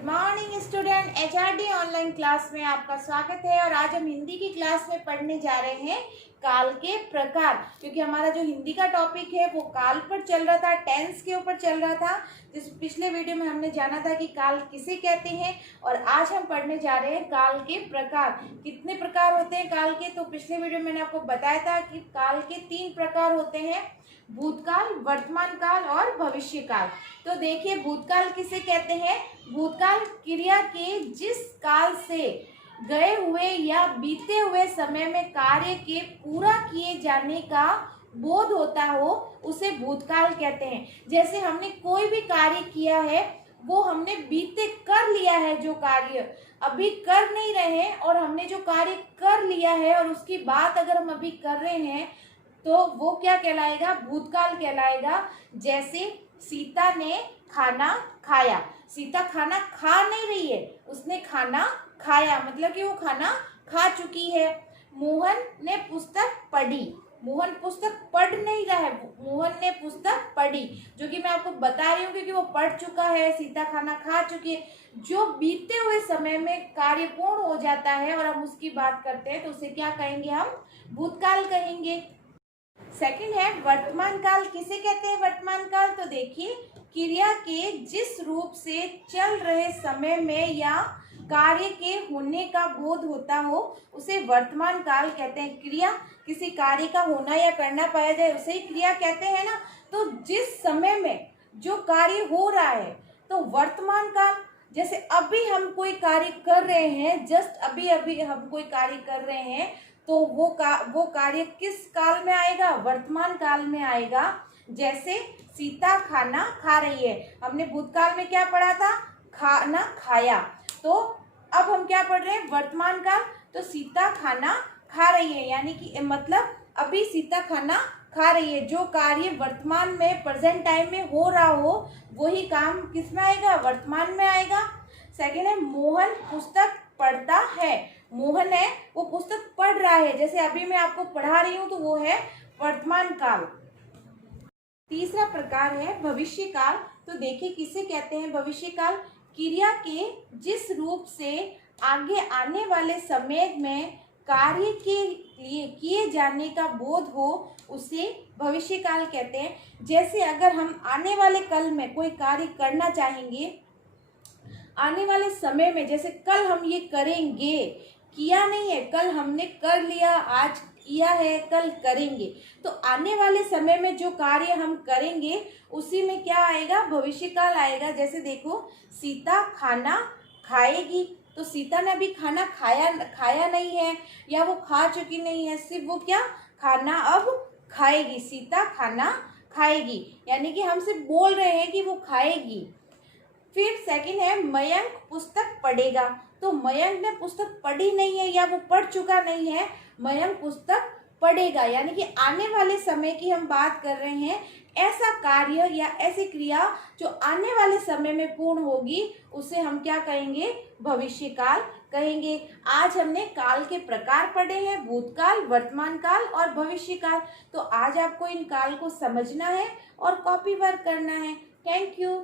Good morning student. HRD online class में आपका स्वागत है। और आज हम हिंदी की क्लास में पढ़ने जा रहे हैं काल के प्रकार, क्योंकि हमारा जो हिंदी का टॉपिक है वो काल पर चल रहा था, टेंस के ऊपर चल रहा था। जिस पिछले वीडियो में हमने जाना था कि काल किसे कहते हैं, और आज हम पढ़ने जा रहे हैं काल के प्रकार। कितने प्रकार होते हैं काल के? तो पिछले वीडियो में मैंने आपको बताया था कि काल के 3 प्रकार होते हैं, भूतकाल, वर्तमान काल और भविष्य काल। तो देखिए, भूतकाल किसे कहते हैं? भूतकाल क्रिया के जिस काल से गए हुए या बीते हुए समय में कार्य के पूरा किए जाने का बोध होता हो, उसे भूतकाल कहते हैं। जैसे हमने कोई भी कार्य किया है, वो हमने बीते कर लिया है, जो कार्य अभी कर नहीं रहे हैं, और हमने जो कार्य कर लिया है और उसकी बात अगर हम अभी कर रहे हैं तो वो क्या कहलाएगा? भूतकाल कहलाएगा। जैसे सीता ने खाना खाया। सीता खाना खा नहीं रही है, उसने खाना खाया, मतलब कि वो खाना खा चुकी है। मोहन ने पुस्तक पढ़ी। मोहन पुस्तक पढ़ नहीं रहा है, मोहन ने पुस्तक पढ़ी, जो कि मैं आपको बता रही हूँ क्योंकि वो पढ़ चुका है। सीता खाना खा चुकी है। जो बीते हुए समय में कार्य पूर्ण हो जाता है और हम उसकी बात करते हैं तो उसे क्या कहेंगे? हम भूतकाल कहेंगे। सेकंड है वर्तमान काल। किसे कहते हैं वर्तमान काल? तो देखिए, क्रिया के जिस रूप से चल रहे समय में या कार्य के होने का बोध होता हो, उसे वर्तमान काल कहते हैं। क्रिया किसी कार्य का होना या करना पाया जाए, उसे ही क्रिया कहते हैं ना। तो जिस समय में जो कार्य हो रहा है, तो वर्तमान काल। जैसे अभी हम कोई कार्य कर रहे हैं, जस्ट अभी अभी हम कोई कार्य कर रहे हैं, तो वो कार्य किस काल में आएगा? वर्तमान काल में आएगा। जैसे सीता खाना खा रही है, हमने भूतकाल में क्या पढ़ा था? खाना खाया। तो अब हम क्या पढ़ रहे हैं? वर्तमान काल। तो सीता खाना खा रही है, यानी कि मतलब अभी सीता खाना खा रही है। जो कार्य वर्तमान में, प्रेजेंट टाइम में हो रहा हो, वही काम किस में आएगा? वर्तमान में आएगा। सेकेंड है मोहन पुस्तक पढ़ता है। मोहन है, वो पुस्तक पढ़ रहा है। जैसे अभी मैं आपको पढ़ा रही हूँ, तो वो है वर्तमान काल। तीसरा प्रकार है भविष्य काल। तो देखिए, किसे कहते हैं भविष्य काल? क्रिया के जिस रूप से आगे आने वाले समय में कार्य के लिए किए जाने का बोध हो, उसे भविष्य काल कहते हैं। जैसे अगर हम आने वाले कल में कोई कार्य करना चाहेंगे, आने वाले समय में, जैसे कल हम ये करेंगे, किया नहीं है, कल हमने कर लिया, आज किया है, कल करेंगे, तो आने वाले समय में जो कार्य हम करेंगे उसी में क्या आएगा? भविष्य काल आएगा। जैसे देखो, सीता खाना खाएगी, तो सीता ने अभी खाना खाया नहीं है, या वो खा चुकी नहीं है, सिर्फ वो क्या खाना अब खाएगी। सीता खाना खाएगी, यानी कि हम सिर्फ बोल रहे हैं कि वो खाएगी। फिर सेकंड है मयंक पुस्तक पढ़ेगा। तो मयंक ने पुस्तक पढ़ी नहीं है, या वो पढ़ चुका नहीं है, मयंक पुस्तक पढ़ेगा, यानी कि आने वाले समय की हम बात कर रहे हैं। ऐसा कार्य या ऐसी क्रिया जो आने वाले समय में पूर्ण होगी, उसे हम क्या कहेंगे? भविष्य काल कहेंगे। आज हमने काल के प्रकार पढ़े हैं, भूतकाल, वर्तमान काल और भविष्य काल। तो आज आपको इन काल को समझना है और कॉपी वर्क करना है। Thank you.